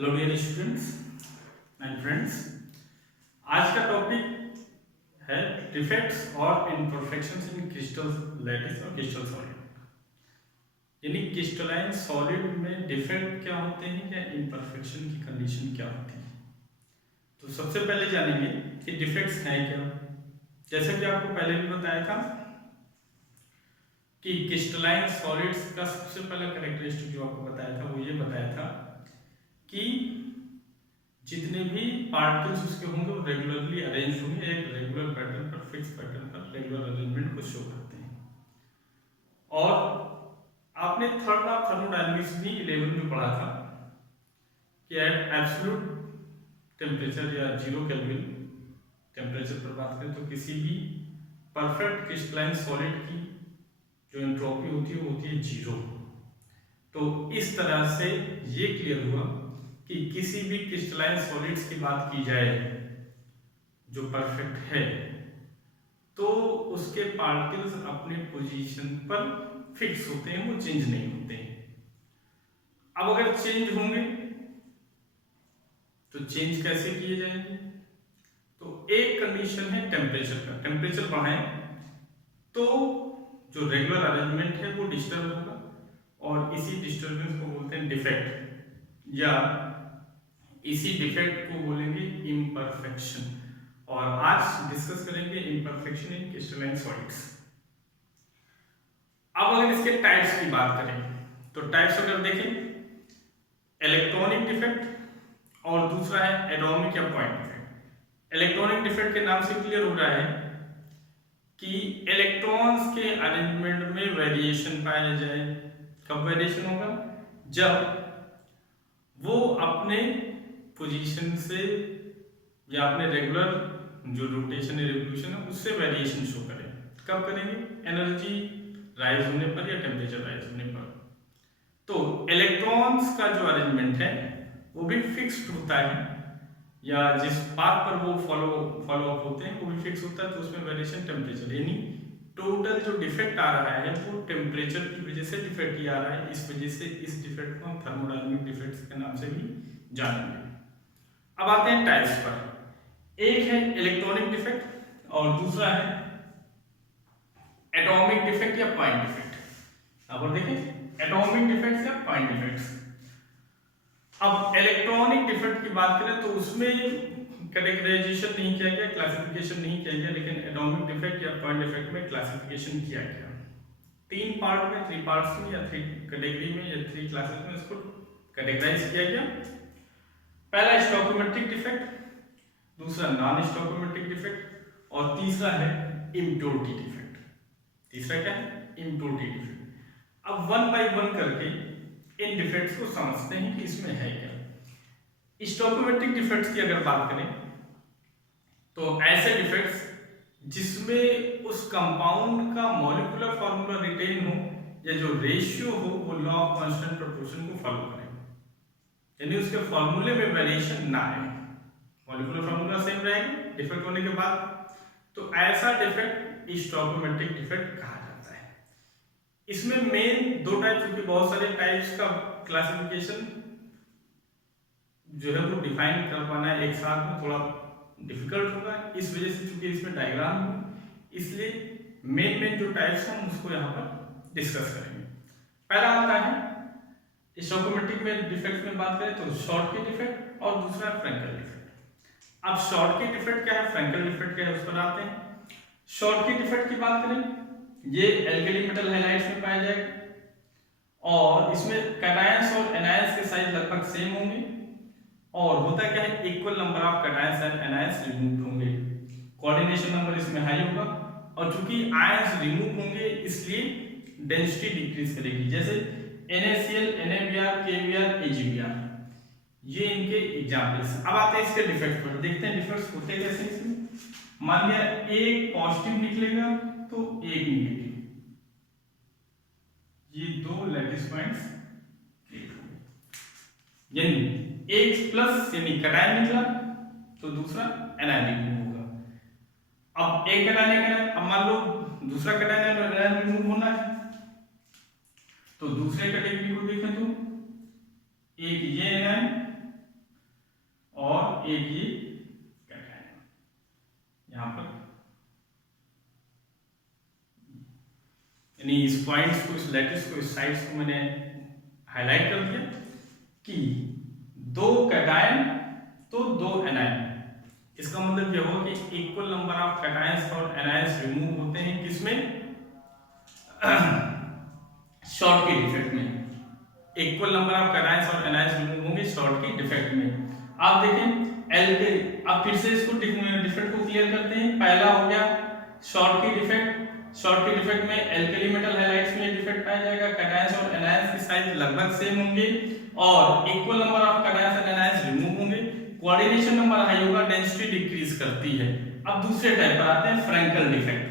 Hello dear students and friends. आज का topic है डिफेक्ट्स और इम्परफेक्शंस इन क्रिस्टल लैटिस और क्रिस्टल सॉलिड। यानी क्रिस्टलाइन सॉलिड में डिफेक्ट क्या होते हैं या इम्परफेक्शन की कंडीशन क्या होती है। तो सबसे पहले जानेंगे कि डिफेक्ट्स हैं क्या। जैसे कि आपको पहले भी बताया था कि क्रिस्टलाइन सॉलिड्स का सबसे पहला कैरेक्टरिस्टिक जो आपको बताया था वो ये बताया था कि जितने भी पार्टिकल्स उसके होंगे वो रेगुलरली अरेंज होंगे, एक रेगुलर पैटर्न पर, फिक्स पैटर्न पर रेगुलर अरेंजमेंट को शो करते हैं। और आपने थर्ड ऑफ थर्मोडायनामिक्स भी 11 में पढ़ा था कि एट एब्सोल्यूट टेम्परेचर या 0 केल्विन टेम्परेचर पर बात करें तो किसी भी परफेक्ट क्रिस्टलाइन सॉलिड की जो एंट्रोपी होती है वो होती है 0। तो इस तरह से ये क्लियर हुआ कि किसी भी क्रिस्टलाइन सॉलिड्स की बात की जाए जो परफेक्ट है तो उसके पार्टिकल्स अपने पोजीशन पर फिक्स होते हैं, वो चेंज नहीं होते हैं। अब अगर चेंज होंगे तो चेंज कैसे किए जाएंगे? तो एक कंडीशन है टेम्परेचर का। टेम्परेचर बढ़ाएं तो जो रेगुलर अरेंजमेंट है वो डिस्टर्ब होगा और इसी डिस्टर्बेंस को बोलते हैं डिफेक्ट, या इसी डिफेक्ट को बोलेंगे इम्परफेक्शन। और आज डिस्कस करेंगे इम्परफेक्शन इन क्रिस्टलाइन सॉलिड्स। अब अगर इसके टाइप्स की बात करें तो टाइप्स अगर देखें, इलेक्ट्रॉनिक डिफेक्ट और दूसरा है एटॉमिक या पॉइंट डिफेक्ट। इलेक्ट्रॉनिक डिफेक्ट के नाम से क्लियर हो रहा है कि इलेक्ट्रॉन्स के अरेंजमेंट में वेरिएशन पाया जाए। कब वेरिएशन होगा? जब वो अपने पोजीशन से या अपने रेगुलर जो रोटेशन है, रिवोल्यूशन है, उससे वेरिएशन शो करें। कब करेंगे? एनर्जी राइज होने पर या टेम्परेचर राइज होने पर। तो इलेक्ट्रॉन्स का जो अरेंजमेंट है वो भी फिक्स्ड होता है, या जिस पाथ पर वो फॉलो अप होते हैं वो भी फिक्स होता है, तो उसमें वेरिएशन टेम्परेचर, यानी टोटल जो डिफेक्ट आ रहा है वो टेम्परेचर की वजह से डिफेक्ट ही आ रहा है। इस वजह से इस डिफेक्ट को हम थर्मोडायनामिक डिफेक्ट्स के नाम से भी जानेंगे। अब आते हैं टाइप्स पर। एक है इलेक्ट्रॉनिक डिफेक्ट और दूसरा है एटॉमिक डिफेक्ट या पॉइंट डिफेक्ट। अब देखें एटॉमिक डिफेक्ट्स या पॉइंट डिफेक्ट्स। अब इलेक्ट्रॉनिक डिफेक्ट की बात करें तो उसमें कैटेगराइजेशन नहीं किया गया, क्लासिफिकेशन नहीं किया गया, लेकिन एटॉमिक डिफेक्ट या पॉइंट डिफेक्ट में क्लासिफिकेशन किया गया। 3 पार्ट में, 3 पार्ट्स में या 3 कैटेगरी में या 3 क्लासेस में इसको कैटेगराइज किया गया। पहला स्टोइकोमेट्रिक डिफेक्ट, दूसरा नॉन स्टोइकोमेट्रिक डिफेक्ट और तीसरा है इम्प्योरिटी डिफेक्ट। तीसरा क्या है? Impurity defect. अब वन बाय वन करके इन डिफेक्ट्स को समझते हैं कि इसमें है क्या। स्टोइकोमेट्रिक डिफेक्ट्स की अगर बात करें तो ऐसे डिफेक्ट्स जिसमें उस कंपाउंड का मॉलिक्यूलर फार्मूला रिटेन हो या जो रेशियो हो वो लॉ ऑफ कांस्टेंट प्रोपोर्शन को फॉलो करे, यानी उसके फार्मूले में वेरिएशन ना आए, मॉलिक्यूलर फार्मूला सेम रहेगा डिफेक्ट होने के बाद, तो ऐसा डिफेक्ट स्टोइकोमेट्रिक डिफेक्ट कहा जाता है। इसमें मेन 2 टाइप, क्योंकि बहुत सारे टाइप्स का क्लासिफिकेशन जो है वो डिफाइन कर पाना एक साथ में थोड़ा डिफिकल्ट होगा। इस वजह से चूंकि इसमें डायग्राम है इसलिए मेन जो टाइप्स हैं उसको यहाँ पर डिस्कस करेंगे। पहला आता है स्टोइकोमेट्रिक में डिफेक्ट में बात करें तो शॉर्टकी डिफेक्ट और दूसरा फ्रैंकल डिफेक्ट। अब शॉर्टकी डिफेक्ट क्या है, फ्रैंकल डिफेक्ट क्या है, उस पर आते हैं। शॉर्टकी डिफेक्ट की बात करें, ये एल्कली मेटल हैलाइड्स में पाया जाएगा और इसमें कैटायंस और एनायंस के साइज लगभग सेम होंगे और होता क्या है, equal number of cations and anions remove होंगे, कोऑर्डिनेशन नंबर इसमें हाई होगा और चूंकि आयंस रिमूव होंगे इसलिए डेंसिटी डिक्रीज करेगी। जैसे NaCl, NaBr, KBr, AgBr, ये इनके एग्जांपल्स। अब आते हैं इसके डिफेक्ट पर, देखते हैं डिफेक्ट्स होते कैसे इसमें। मान लिया एक पॉजिटिव निकलेगा तो एक नेगेटिव, ये 2 लैटिस पॉइंट्स क्रिएट होंगे, यानी एक प्लस यानी कैटायन निकला तो दूसरा एनायन रिमूव होगा। अब एक कैटायन, अब मान लो दूसरा कैटायन एनायन रिमूव होना है तो दूसरे कैटेगरी को देखें तो एक ये एनायन और एक ये कैटायन यहाँ पर, यानी इस पॉइंट्स को, इस लैटिस को, इस साइड्स को मैंने हाईलाइट कर दिया कि 2 कैटायन तो 2 एनायन। इसका मतलब यह होगा कि इक्वल नंबर ऑफ कैटायंस और एनायंस रिमूव होते हैं किसमें, शॉर्ट के डिफेक्ट में। इक्वल नंबर ऑफ कैटायंस और एनायंस रिमूव होंगे शॉर्ट के डिफेक्ट में। आप देखें एल्केन, अब फिर से इसको डिफेक्ट को क्लियर करते हैं। पहला हो गया शॉर्ट की डिफेक्ट। शॉर्ट के डिफेक्ट में एल्कली मेटल हैलाइड्स में डिफेक्ट पाया जाएगा। कैटायंस और एनायंस की साइज लगभग सेम होंगे और equal number of cations and anions remove होंगे। कोऑर्डिनेशन नंबर हाई होगा, डेंसिटी डिक्रीज करती है। अब दूसरे टाइप पर आते हैं फ्रैंकल डिफेक्ट।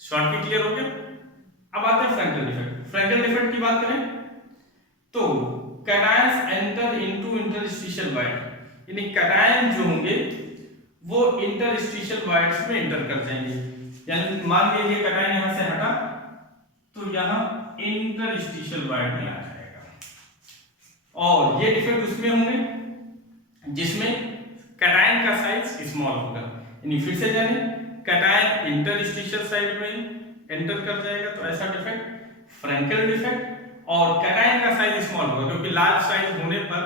शॉर्ट की क्लियर हो गया, अब आते हैं फ्रैंकल डिफेक्ट। फ्रैंकल डिफेक्ट की बात करें तो cations enter into interstitial void, यानी कैटायन जो होंगे वो इंटरस्टिशियल वॉइड्स में एंटर कर जाएंगे। यानी मान लीजिए कैटायन यहां से हटा तो यहां इंटरस्टिशियल वॉइड में आ जाएगा, और ये डिफेक्ट उसमें होंगे जिसमें कैटायन का साइज स्मॉल होगा। यानी फिर से जाने, कैटायन इंटरस्टिशियल साइड में एंटर कर जाएगा तो ऐसा डिफेक्ट फ्रैंकल डिफेक्ट, और कैटायन का साइज स्मॉल होगा क्योंकि लार्ज साइज होने पर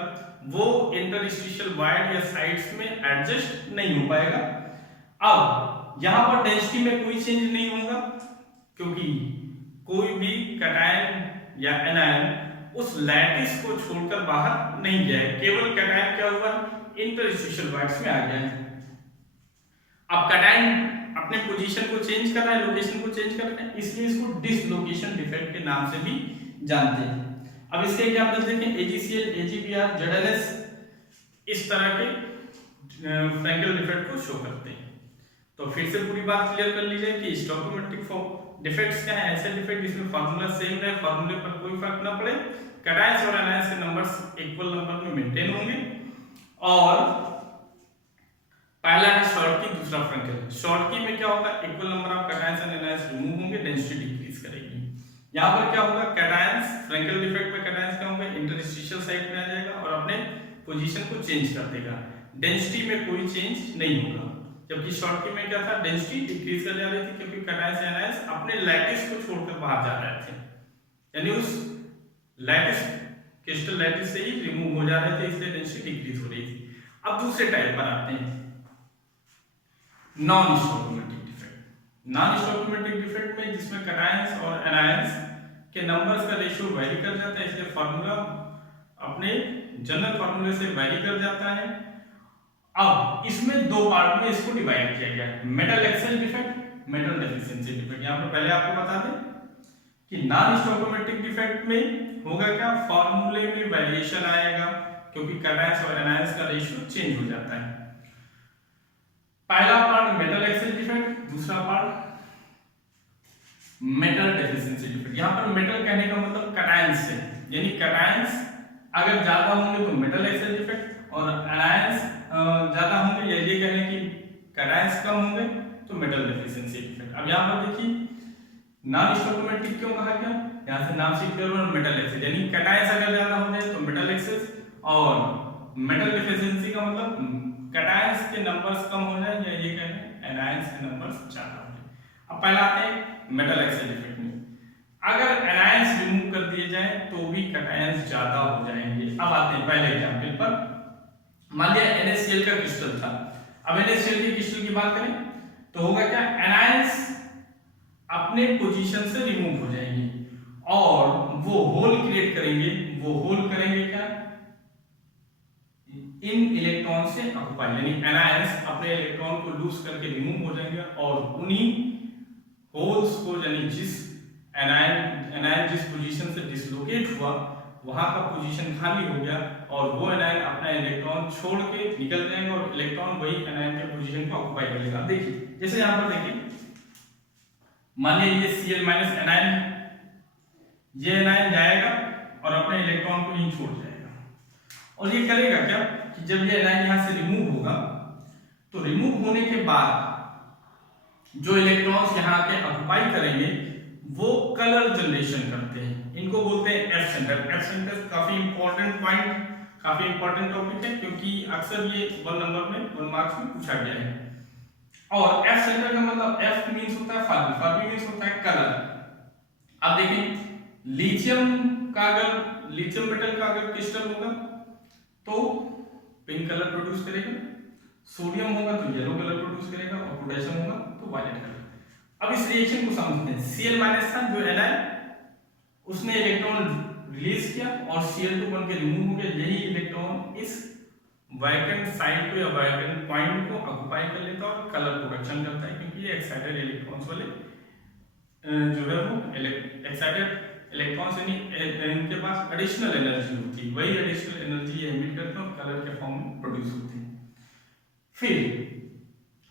वो इंटरस्टिशियल वॉइड या साइड्स में एडजस्ट नहीं हो पाएगा। अब यहां पर डेंसिटी में कोई चेंज नहीं होगा क्योंकि कोई भी कैटायन या एनायन उस लैटिस को छोड़कर बाहर नहीं गया है, केवल कैटायन क्या हुआ, इंटरस्टिशियल वॉइड्स में आ गया है। अब कैटायन अपने पोजीशन को चेंज कर रहा है, लोकेशन को चेंज कर रहा है, इसलिए इसको डिसलोकेशन डिफेक्ट के नाम से भी जानते हैं। अब इसके एग्जांपल देखें, AgCl, AgBr, ZnS इस तरह के फ्रैंकल डिफेक्ट को शो करते हैं। तो फिर से पूरी बात क्लियर कर लीजिए कि स्टोइकोमेट्रिक डिफेक्ट्स क्या है, ऐसे डिफेक्ट जिसमें फार्मूला सेम रहे, फार्मूले पर कोई फर्क ना पड़े, कैटायंस और एनायंस के नंबर्स इक्वल नंबर में मेंटेन होंगे। और पहला है शॉर्ट की, दूसरा फ्रैंकल। शॉर्ट की में क्या होगा, equal number of cations and anions remove होंगे, डेंसिटी डिक्रीज करेगी। यहाँ पर क्या होगा, कैटायंस फ्रैंकल डिफेक्ट में कैटायंस क्या होंगे, इंटरस्टिशियल साइड में आ जाएगा और अपने पोजीशन को चेंज कर देगा, डेंसिटी में कोई चेंज नहीं होगा। जबकि शॉर्ट की में क्या था, डेंसिटी डिक्रीज कर जा रही थी क्योंकि कैटायंस एनायंस अपने लैटिस को छोड़कर बाहर जा रहे थे, यानी उस लैटिस क्रिस्टल लैटिस से ही रिमूव हो जा रहे थे, इसलिए डेंसिटी डिक्रीज हो रही थी। अब दूसरे टाइप पर आते हैं, non stoichiometric defect. Non stoichiometric defect में जिसमें कैटायंस और एनायंस के नंबर्स का रेशियो वेरी कर जाता है, इसलिए फार्मूला अपने जनरल फार्मूले से वेरी कर जाता है। अब इसमें दो पार्ट में इसको डिवाइड किया गया है, metal excess defect, metal deficiency defect. यहां पर पहले आपको बता दें कि नॉन स्टोइकोमेट्रिक डिफेक्ट में होगा क्या, फार्मूले में वेरिएशन आएगा क्योंकि कैटायंस और एनायंस का रेशियो चेंज हो जाता है। पहला पार्ट मेटल एक्सेल डिफेक्ट, दूसरा पार्ट मेटल डेफिशिएंसी डिफेक्ट। यहां पर मेटल कहने का मतलब कैटायंस से, यानी कैटायंस अगर ज्यादा होंगे तो मेटल एक्सेल डिफेक्ट और एनायंस ज्यादा होंगे, या ये कहने की कैटायंस कम होंगे तो मेटल डेफिशिएंसी डिफेक्ट। अब यहां पर देखिए नॉन स्टोइकोमेट्रिक क्यों कहा गया, यहां से नाम से क्लियर हुआ, मेटल एक्सेल यानी कैटायंस अगर ज्यादा हो जाए तो मेटल एक्सेल, और मेटल डेफिशिएंसी का मतलब कैटायंस के नंबर्स कम हो जाए या ये कहें एनायंस के नंबर्स ज्यादा हो जाए। अब पहला आते हैं मेटल एक्सेल डिफेक्ट में, अगर एनायंस रिमूव कर दिए जाए तो भी कैटायंस ज्यादा हो जाएंगे। अब आते हैं पहले एग्जांपल पर, मान लिया NaCl का क्रिस्टल था। अब NaCl के क्रिस्टल की बात करें तो होगा क्या, एनायंस अपने पोजीशन से रिमूव हो जाएंगे और वो होल क्रिएट करेंगे। वो होल करेंगे क्या, इन इलेक्ट्रॉन से ऑक्युपाई, यानी एनायंस अपने इलेक्ट्रॉन को लूज करके रिमूव हो जाएंगे और उन्हीं होल्स को, यानी जिस एनायन जिस पोजीशन से डिसलोकेट हुआ वहां का पोजीशन खाली हो गया और वो एनायन अपना इलेक्ट्रॉन छोड़ के निकल जाएंगे और इलेक्ट्रॉन वही एनायन के पोजीशन को ऑक्युपाई कर लेगा। देखिए जैसे यहां पर देखिए, मान लीजिए ये Cl- एनायन, ये एनायन जाएगा और अपने इलेक्ट्रॉन को यहीं छोड़ जाएगा, और ये करेगा क्या कि जब ये एनायन यहां से रिमूव होगा तो रिमूव होने के बाद जो इलेक्ट्रॉन्स यहां के ऑक्युपाई करेंगे वो कलर जनरेशन करते हैं, इनको बोलते हैं एफ सेंटर। एफ सेंटर काफी इंपॉर्टेंट पॉइंट काफी इंपॉर्टेंट टॉपिक है क्योंकि अक्सर ये 1 नंबर में 1 मार्क्स में पूछा गया है। और एफ सेंटर का मतलब एफ मींस होता है फल, फल मींस होता है कलर। अब देखिए लिथियम का अगर लिथियम मेटल का अगर क्रिस्टल होगा तो पिंक कलर प्रोड्यूस करेगा, सोडियम होगा तो येलो कलर प्रोड्यूस करेगा और पोटेशियम होगा तो वायलेट कलर। अब इस रिएक्शन को समझते हैं। Cl- था जो Ni उसने इलेक्ट्रॉन रिलीज किया और Cl2 बन के रिमूव हो गया। यही इलेक्ट्रॉन इस वैकेंट साइड को या वैकेंट पॉइंट को ऑक्युपाई कर लेता है और कलर प्रोडक्शन करता है, क्योंकि ये एक्साइटेड इलेक्ट्रॉन्स वाले जो है वो एक्साइटेड इलेक्ट्रॉन्स इनके पास एडिशनल एनर्जी होती है, वही एडिशनल एनर्जी एमिट करते हैं और कलर के फॉर्म में प्रोड्यूस होती है। फिर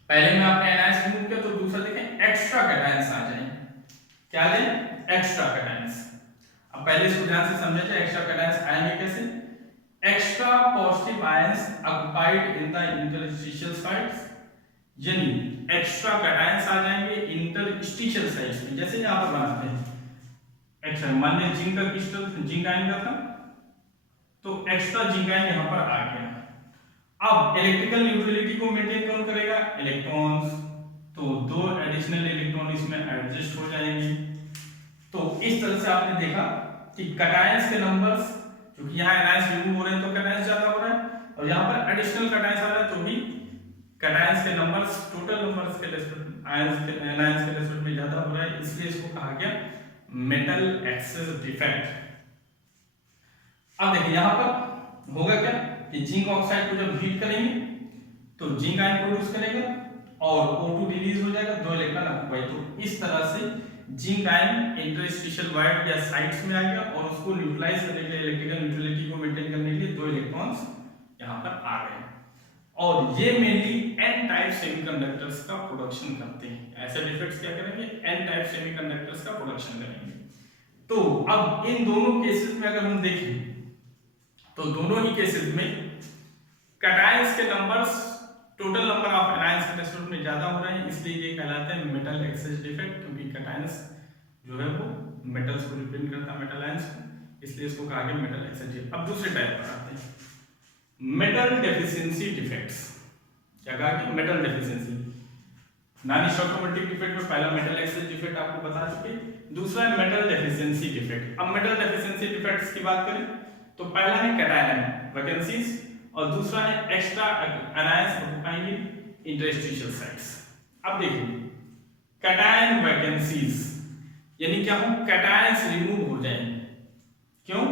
पहले में आपने एनायंस रिमूव किया तो दूसरा देखें एक्स्ट्रा कैटायंस आ जाएंगे। क्या आ जाए? Extra cations. अब पहले इसको ध्यान से समझा जाए एक्स्ट्रा कैटायंस आएंगे कैसे। Extra positive ions occupied in the interstitial sites, यानी एक्स्ट्रा कैटायंस आ जाएंगे इंटरस्टिशियल साइट्स में। जैसे यहां पर बनाते हैं एक्स्ट्रा, मान लीजिए जिंक का क्रिस्टल जिंक आयन का था तो एक्स्ट्रा जिंक आयन यहां पर आ गया। अब इलेक्ट्रिकल न्यूट्रलिटी को मेंटेन कौन करेगा? इलेक्ट्रॉन्स। तो दो एडिशनल इलेक्ट्रॉन इसमें एडजस्ट हो जाएंगे। तो इस तरह से आपने देखा कि कैटायंस के नंबर्स, क्योंकि यहाँ एनायंस रिमूव हो रहे हैं तो कैटायंस ज्यादा हो रहा है, और यहाँ पर एडिशनल कैटायंस आ रहा है तो भी कैटायंस के नंबर्स टोटल नंबर्स के रेस्पेक्ट आयंस के एनायंस के रेस्पेक्ट में ज्यादा हो रहा है, इसलिए इसको कहा गया मेटल एक्सेस डिफेक्ट। अब देखिए यहाँ पर होगा क्या कि जिंक ऑक्साइड को जब हीट करेंगे तो जिंक आयन प्रोड्यूस करेगा और O2 रिलीज हो जाएगा, 2 इलेक्ट्रॉन ऑक्युपाई। तो इस तरह से जिंक आयन इंटरस्टिशियल वाइड या साइट्स में आ गया और उसको न्यूट्रलाइज करने के लिए, इलेक्ट्रिकल न्यूट्रलिटी को मेंटेन करने के लिए 2 इलेक्ट्रॉन्स यहां पर आ गए। और ये मेनली एन टाइप सेमीकंडक्टर्स का प्रोडक्शन करते हैं। ऐसे डिफेक्ट्स क्या करेंगे? एन टाइप सेमीकंडक्टर्स का प्रोडक्शन करेंगे। तो अब इन दोनों केसेस में अगर हम देखें तो दोनों ही केसेस में कैटायंस के numbers total number of anions के रेस्पेक्ट में ज्यादा हो रहे हैं, इसलिए ये कहलाते हैं मेटल एक्सेस डिफेक्ट, क्योंकि कैटायंस जो है वो मेटल्स को रिप्रेजेंट करता है, मेटल आयंस को, इसलिए इसको कहा गया मेटल एक्सेस डिफेक्ट। अब दूसरे टाइप पर आते हैं, मेटल डेफिशिएंसी डिफेक्ट्स। क्या कहा गया? Metal deficiency. non-stoichiometric डिफेक्ट में पहला मेटल एक्सेस डिफेक्ट आपको बता चुके, दूसरा है मेटल डेफिशिएंसी डिफेक्ट। अब मेटल डेफिशिएंसी डिफेक्ट्स की बात करें तो पहला है कैटायन वैकेंसीज और दूसरा है extra anions occupying interstitial sites. अब देखिए कैटायन वैकेंसीज यानी क्या हो? कैटायंस रिमूव हो जाएंगे। क्यों?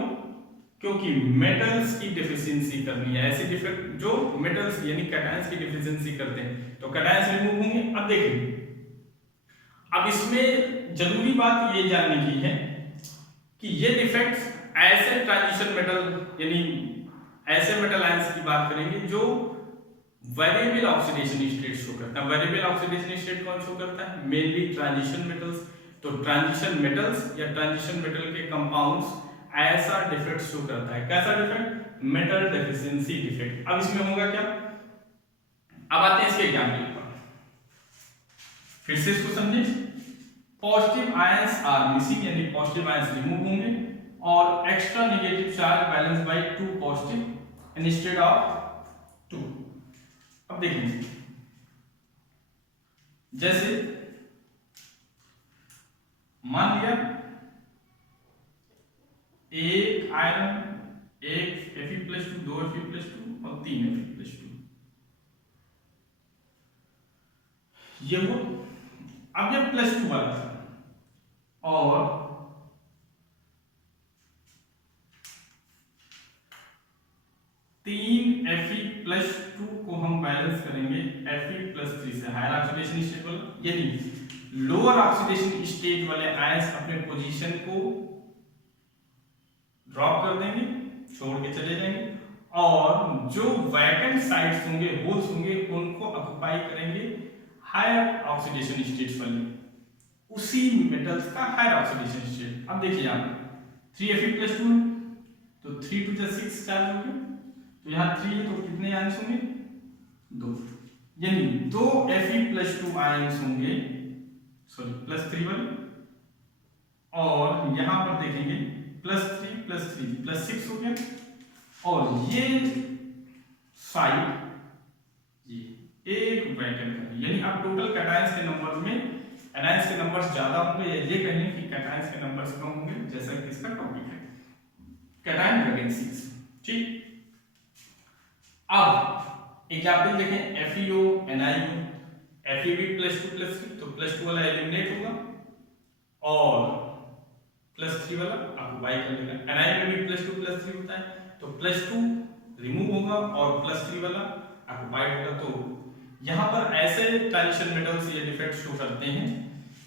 क्योंकि मेटल्स की डेफिशिएंसी करनी है। ऐसे डिफेक्ट जो मेटल्स यानी कैटायंस की डेफिशिएंसी करते हैं तो कैटायंस रिमूव होंगे। अब देखिए, अब इसमें जरूरी बात ये जानने की है कि ये डिफेक्ट्स ऐसे ट्रांजिशन मेटल यानी ऐसे मेटल आयंस की बात करेंगे जो वेरिएबल ऑक्सीडेशन स्टेट शो करता है। वेरिएबल ऑक्सीडेशन स्टेट कौन शो करता है? Mainly transition metals. तो ट्रांजिशन मेटल्स या ट्रांजिशन मेटल के कंपाउंड्स ऐसा डिफेक्ट शो करता है। कैसा डिफेक्ट? Metal deficiency defect. अब इसमें होगा क्या? अब आते हैं इसके एग्जांपल पर, फिर से इसको समझिए। पॉजिटिव आयंस आर मिसिंग यानी पॉजिटिव आयंस रिमूव होंगे और extra negative charge balance bye 2 positive instead of 2। अब देखिए जैसे मान लिया एक आयरन, एक Fe+2, 2 Fe+2 और 3 Fe+2, ये वो अब ये +2 वाला था और तीन Fe+2 को हम बैलेंस करेंगे Fe+3 से, हायर ऑक्सीडेशन स्टेट वाला, यानी लोअर ऑक्सीडेशन स्टेट वाले आयंस अपने पोजीशन को ड्रॉप कर देंगे, छोड़ के चले जाएंगे और जो वैकेंट साइट्स होंगे, होल्स होंगे, उनको ऑक्युपाई करेंगे हायर ऑक्सीडेशन स्टेट्स वाले, उसी मेटल्स का हायर ऑक्सीडेशन स्टेट। अब देखिए यहां 3Fe+2 तो 3 × 6 चार्ज हो गया, तो यहाँ 3 है तो कितने आयंस होंगे? 2, यानी 2 Fe+2 आयंस होंगे, सॉरी +3 वाले, और यहां पर देखेंगे +3 + 3 +6 हो गया, और ये साइड ये एक ब्रैकेट कर, यानी अब टोटल कैटायंस के नंबर में एनायंस के नंबर्स ज्यादा होंगे, या ये कहें कि कैटायंस के नंबर्स कम होंगे, जैसा कि इसका टॉपिक है कैटायन प्रेगनेंसीज। ठीक, अब एग्जांपल देखें FeO NiO, FeB +2+3 तो +2 वाला एलिमिनेट होगा और +3 वाला ऑक्युपाई कर लेगा। NiO में भी +2+3 होता है तो +2 रिमूव होगा और +3 वाला ऑक्युपाइड होगा। तो यहाँ पर ऐसे ट्रांजिशन मेटल्स ये डिफेक्ट शो करते हैं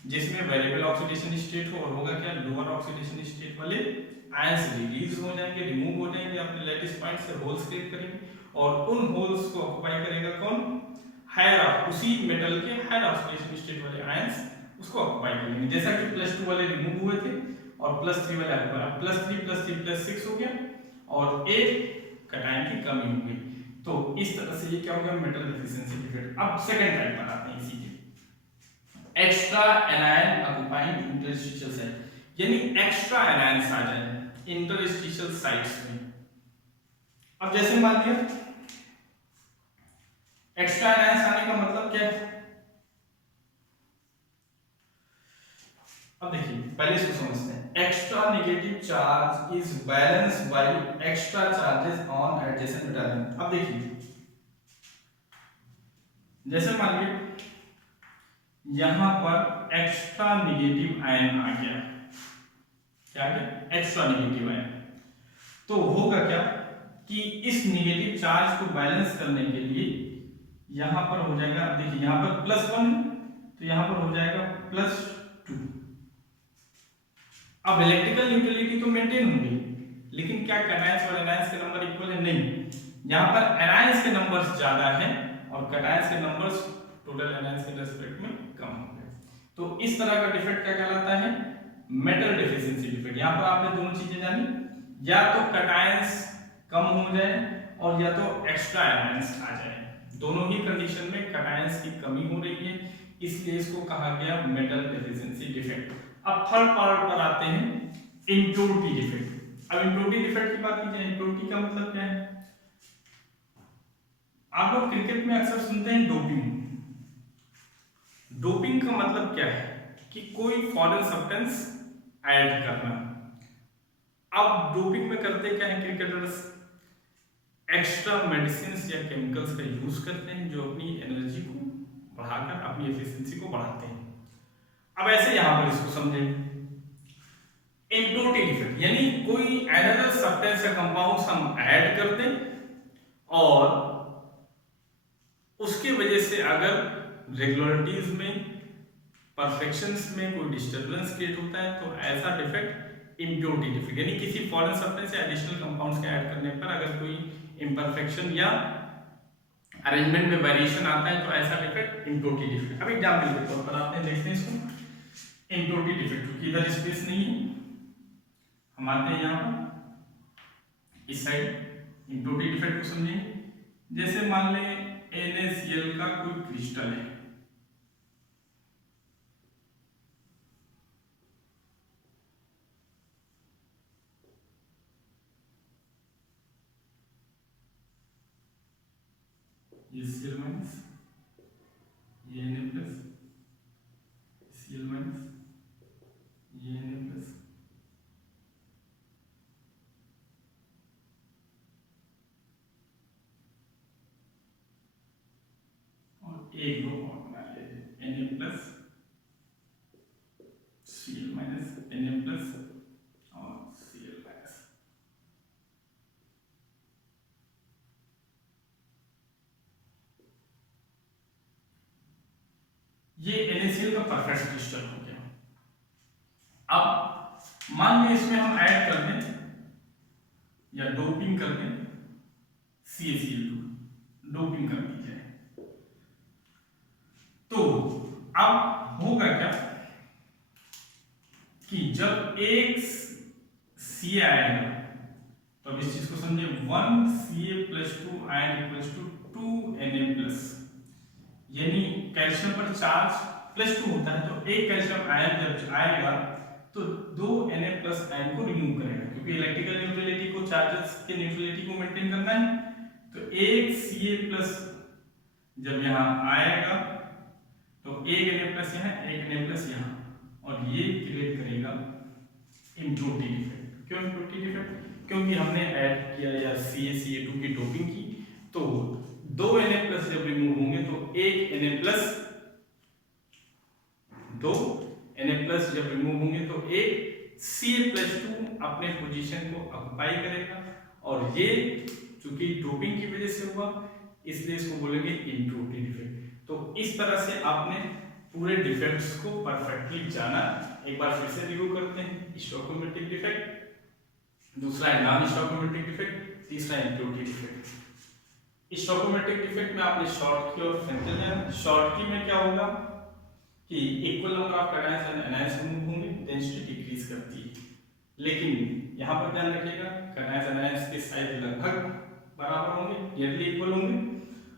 जिसमें वेरिएबल ऑक्सीडेशन स्टेट हो, और होगा क्या, लोअर ऑक्सीडेशन स्टेट वाले आयंस रिलीज हो जाएंगे, रिमूव हो जाएंगे, अपने लैटिस पॉइंट से होल्स क्रिएट करेंगे और उन होल्स को ऑक्युपाई करेगा कौन, हायर, उसी मेटल के हायर ऑक्सीडेशन स्टेट वाले आयंस उसको ऑक्युपाई करेंगे। जैसा कि +2 वाले रिमूव हुए थे और +3 वाले ऑक्युपाई, +3+3+6 हो गया और एक कैटायन की कमी हो गई। तो इस तरह से ये क्या हो गया, मेटल डेफिशिएंसी डिफेक्ट। अब सेकंड टाइप पर आते हैं इसी के, extra anion occupying interstitial site, यानी एक्स्ट्रा एनायंस आ जाए इंटरस्टिशियल साइट्स में। अब जैसे मान लिया एक्स्ट्रा एनायंस आने का मतलब क्या है, अब देखिए पहले इसको समझते हैं। Extra negative charge is balanced bye extra charges on adjacent metal ion. अब देखिए जैसे मान लीजिए यहां पर एक्स्ट्रा नेगेटिव आयन आ गया, क्या आ गया, एक्स्ट्रा नेगेटिव आयन। तो होगा क्या कि इस नेगेटिव चार्ज को बैलेंस करने के लिए यहां पर हो जाएगा, अब देखिए यहां पर +1 तो यहां पर हो जाएगा +2। अब इलेक्ट्रिकल न्यूट्रलिटी तो मेंटेन होगी, लेकिन क्या कैटायंस और एनायंस के नंबर इक्वल है, नहीं। यहां पर एनायंस के नंबर्स ज्यादा हैं और कैटायंस के नंबर्स टोटल एनायंस के रेस्पेक्ट में कम होंगे। तो इस तरह का डिफेक्ट क्या कहलाता है, मेटल डेफिशिएंसी डिफेक्ट। यहां पर आपने दोनों चीजें जानी, या तो कैटायंस कम हो जाए और या तो एक्स्ट्रा एनायंस आ जाए, दोनों ही कंडीशन में कैटायंस की कमी हो रही है, इसलिए इसको कहा गया मेटल डेफिशिएंसी डिफेक्ट। अब थर्ड पार्ट पर आते हैं, इम्प्योरिटी डिफेक्ट। अब इम्प्योरिटी डिफेक्ट की बात की जाए, इम्प्योरिटी का मतलब क्या है, आप लोग क्रिकेट में अक्सर सुनते हैं डोपिंग। डोपिंग का मतलब क्या है कि कोई फॉरेन सब्सटेंस ऐड करना। अब डोपिंग में करते क्या है क्रिकेटर्स, एक्स्ट्रा मेडिसिन या केमिकल्स का यूज करते हैं जो अपनी एनर्जी को बढ़ाकर अपनी एफिशिएंसी को बढ़ाते हैं। अब ऐसे यहां पर इसको समझें, इम्प्योरिटी डिफेक्ट यानी कोई एनदर सब्सटेंस या कंपाउंड्स हम ऐड कर दें और उसकी वजह से अगर रेगुलरिटीज में, परफेक्शंस में कोई डिस्टरबेंस क्रिएट होता है तो ऐसा डिफेक्ट इम्प्योरिटी डिफेक्ट, यानी किसी फॉरेन सब्सटेंस या एडिशनल कंपाउंड्स के ऐड करने पर अगर कोई इम्परफेक्शन या अरेंजमेंट में वेरिएशन आता है तो ऐसा डिफेक्ट इम्प्योरिटी डिफेक्ट। अब एग्जांपल के तौर पर आपने देखते हैं इसको, इम्प्योरिटी डिफेक्ट, क्योंकि इधर स्पेस नहीं है, हम आते हैं यहाँ पर इस साइड इम्प्योरिटी डिफेक्ट को समझेंगे। जैसे मान लें NaCl का कोई क्रिस्टल है, ये Cl माइनस, ये Na प्लस, Cl माइनस, ये Na प्लस, और एक दो और बना लेते Na plus, Cl minus, Na plus और Cl माइनस। ये NaCl का परफेक्ट क्रिस्टल हो गया। अब मान लीजिए इसमें हम ऐड कर दें या डोपिंग कर दें CaCl2, डोपिंग कर दी जाए, तो अब होगा क्या कि जब एक Ca आएगा तो अब इस चीज को समझे, 1Ca+2 आयन = 2 Na+, यानी कैल्शियम पर चार्ज +2 होता है तो एक कैल्शियम आयन जब आएगा तो दो Na प्लस आयन को रिमूव करेगा, क्योंकि इलेक्ट्रिकल न्यूट्रलिटी को, चार्जेस के न्यूट्रलिटी को मेंटेन करना है। तो एक Ca प्लस जब यहाँ आएगा तो एक Na प्लस यहाँ, एक Na प्लस यहाँ, और ये क्रिएट करेगा इम्प्योरिटी डिफेक्ट। क्यों इम्प्योरिटी डिफेक्ट? क्योंकि हमने ऐड किया या CaCa2 की डोपिंग की, तो दो Na प्लस जब रिमूव होंगे तो एक Na प्लस, दो Na प्लस जब रिमूव होंगे तो एक Ca+2 अपने पोजीशन को ऑक्युपाई करेगा, और ये चूंकि डोपिंग की वजह से हुआ इसलिए इसको बोलेंगे इम्प्योरिटी डिफेक्ट। तो इस तरह से आपने पूरे डिफेक्ट्स को परफेक्टली जाना। एक बार फिर से रिव्यू करते हैं। स्टोइकोमेट्रिक डिफेक्ट, दूसरा है नॉन स्टोइकोमेट्रिक डिफेक्ट, तीसरा है इम्प्योरिटी डिफेक्ट। स्टोइकोमेट्रिक डिफेक्ट में आपने शॉर्ट की और फ्रैक्चर जाना। शॉर्ट की में क्या होगा कि equal number of cations and anions remove होंगे, डेंसिटी डिक्रीज करती है। लेकिन यहाँ पर ध्यान रखिएगा कैटायंस एंड एनायंस के साइज लगभग बराबर होंगे, नियरली इक्वल होंगे,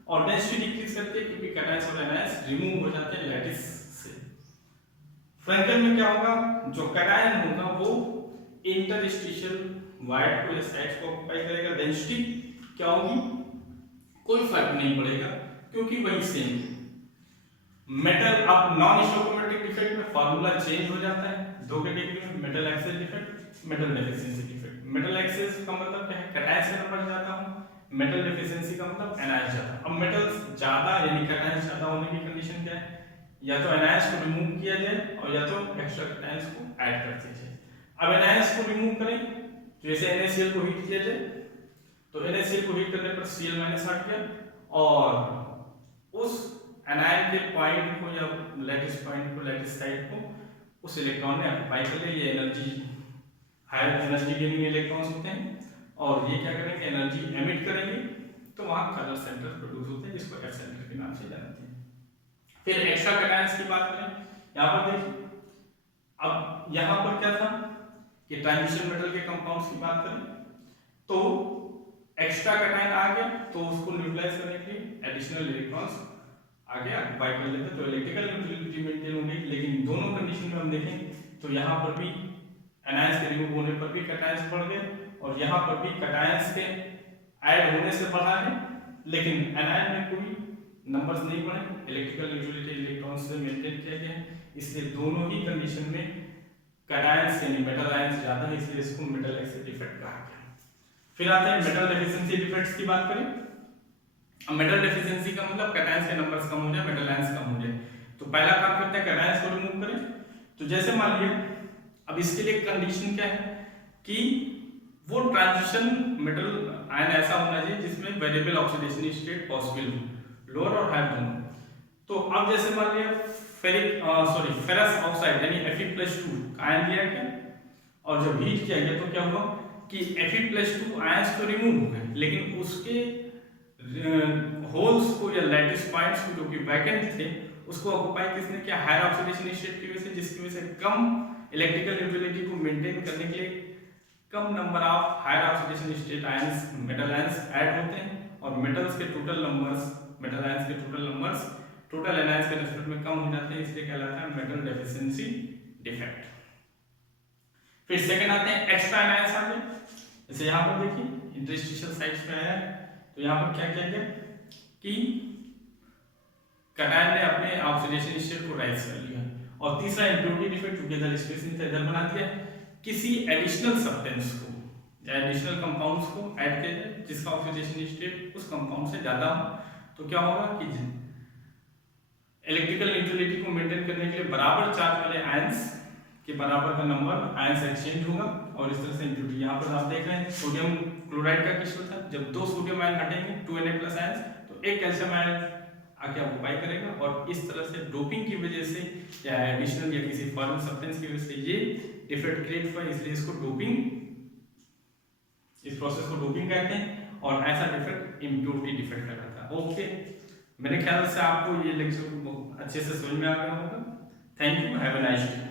और डेंसिटी डिक्रीज करती है क्योंकि कैटायंस और एनायंस रिमूव हो जाते हैं लैटिस से। फ्रैंकल में क्या होगा, जो कैटायन होगा वो इंटरस्टिशियल वाइड को या साइड्स को ऑक्युपाई करेगा। डेंसिटी क्या होगी, कोई फर्क नहीं पड़ेगा क्योंकि वही सेम है। मेटल, अब नॉन स्टोइकोमेट्रिक डिफेक्ट में फार्मूला चेंज हो जाता है दो कैटेगरी में, metal access defect, metal deficiency defect. Metal access का मतलब क्या है, कैटायन से बढ़ जाता हूं, मेटल डेफिशिएंसी का मतलब एनायंस ज्यादा। अब मेटल्स ज्यादा यानी कैटायंस ज्यादा होने की कंडीशन क्या है, या तो एनायंस को रिमूव किया जाए और या तो एक्स्ट्रा कैटायंस को ऐड कर दिया जाए। अब एनायंस को रिमूव करें, जैसे NaCl को हीट किया जाए तो NaCl को हीट करने पर Cl- हट गया, और उस एनायन के पॉइंट को या लैटिस पॉइंट को, लैटिस साइड को उस इलेक्ट्रॉन ने ऑक्युपाई कर लिया। ये energy, higher energy gaining electrons होते हैं, और ये क्या करेंगे, एनर्जी एमिट करेंगे, तो वहां कलर सेंटर प्रोड्यूस होते हैं जिसको एफ सेंटर के नाम से जानते हैं। फिर एक्स्ट्रा कैटायंस की बात करें, यहाँ पर देखिए, अब यहाँ पर क्या था कि ट्रांजिशन मेटल के कंपाउंड्स की बात करें तो एक्स्ट्रा कैटायन आ गया तो उसको न्यूट्रलाइज करने के लिए एडिशनल इलेक्ट्रॉन्स आगे ऑक्युपाई कर लेते, तो इलेक्ट्रिकल न्यूट्रलिटी मेंटेन होगी। लेकिन दोनों कंडीशन में हम देखें तो यहाँ पर भी एनायंस के रिमूव होने पर भी कैटायंस बढ़ गए, और यहाँ पर भी कैटायंस के ऐड होने से बढ़ा है, लेकिन एनायन में कोई नंबर्स नहीं बढ़े, इलेक्ट्रिकल न्यूट्रलिटी इलेक्ट्रॉन्स से मेंटेन किया गया है। इसलिए दोनों ही कंडीशन में कैटायंस यानी मेटल आयंस ज्यादा है, इसलिए इसको मेटल एक्सेस डिफेक्ट कहा गया। फिर आते हैं मेटल डेफिशिएंसी डिफेक्ट्स की बात करें। अब मेटल डेफिशिएंसी का मतलब कैटायंस के नंबर्स कम हो जाए, मेटल आयंस कम हो जाए। तो पहला काम करते हैं कैटायंस को रिमूव करें। तो जैसे मान लिया, अब इसके लिए कंडीशन क्या है कि वो ट्रांजिशन मेटल आयन ऐसा होना चाहिए जिसमें वेरिएबल ऑक्सीडेशन स्टेट पॉसिबल हो, लोअर और हायर दोनों। तो अब जैसे मान लिया फेरस ऑक्साइड यानी Fe+2 का आयन लिया गया, और जब हीट किया गया तो क्या हुआ कि Fe+2 आयंस तो रिमूव हो गए, लेकिन उसके होल्स को या लैटिस पॉइंट्स को जो कि वैकेंट थे उसको ऑक्युपाई किसने किया, हायर ऑक्सीडेशन स्टेट की वजह से, जिसकी वजह से कम इलेक्ट्रिकल न्यूट्रलिटी को मेंटेन करने के लिए कम number of higher oxidation state ions, metal ions add होते हैं, और मेटल्स के टोटल नंबर्स, मेटल आयंस के टोटल नंबर्स टोटल एनायंस के रेस्पेक्ट में कम हो जाते हैं, इसलिए कहलाता है मेटल डेफिशिएंसी डिफेक्ट। फिर सेकंड आते हैं एक्स्ट्रा एनायंस आते हैं। जैसे यहाँ पर देखिए इंटरस्टिशियल साइट्स पे आया है, तो यहाँ पर क्या किया गया कि कैटायन ने अपने ऑक्सीडेशन स्टेट को राइज कर लिया, और तीसरा इम्प्योरिटी डिफेक्ट चूंकि इधर स्पेस नहीं था इधर बना दिया, किसी एडिशनल सब्सटेंस को या एडिशनल कंपाउंड्स को ऐड किया जाए जिसका ऑक्सीडेशन स्टेट उस कंपाउंड से ज्यादा हो, तो क्या होगा कि इलेक्ट्रिकल न्यूट्रलिटी को मेंटेन करने के लिए बराबर चार्ज वाले आयंस के बराबर का नंबर आयंस एक्सचेंज होगा, और इस तरह से इम्प्योरिटी। यहाँ पर आप देख रहे हैं सोडियम क्लोराइड का केस होता है, जब दो सोडियम आयन हटेंगे 2Na+ आयंस, तो एक कैल्शियम आयन आके ऑक्युपाई करेगा, और इस तरह से डोपिंग की वजह से या एडिशनल या किसी फॉरेन सब्सटेंस की वजह से ये डिफेक्ट क्रिएट हुआ, इसलिए इसको डोपिंग, इस प्रोसेस को डोपिंग कहते हैं, और ऐसा डिफेक्ट इम्प्योरिटी डिफेक्ट कहलाता है। ओके, मेरे ख्याल से आपको ये लेक्चर अच्छे से समझ में आ गया होगा। Thank you, have a nice day.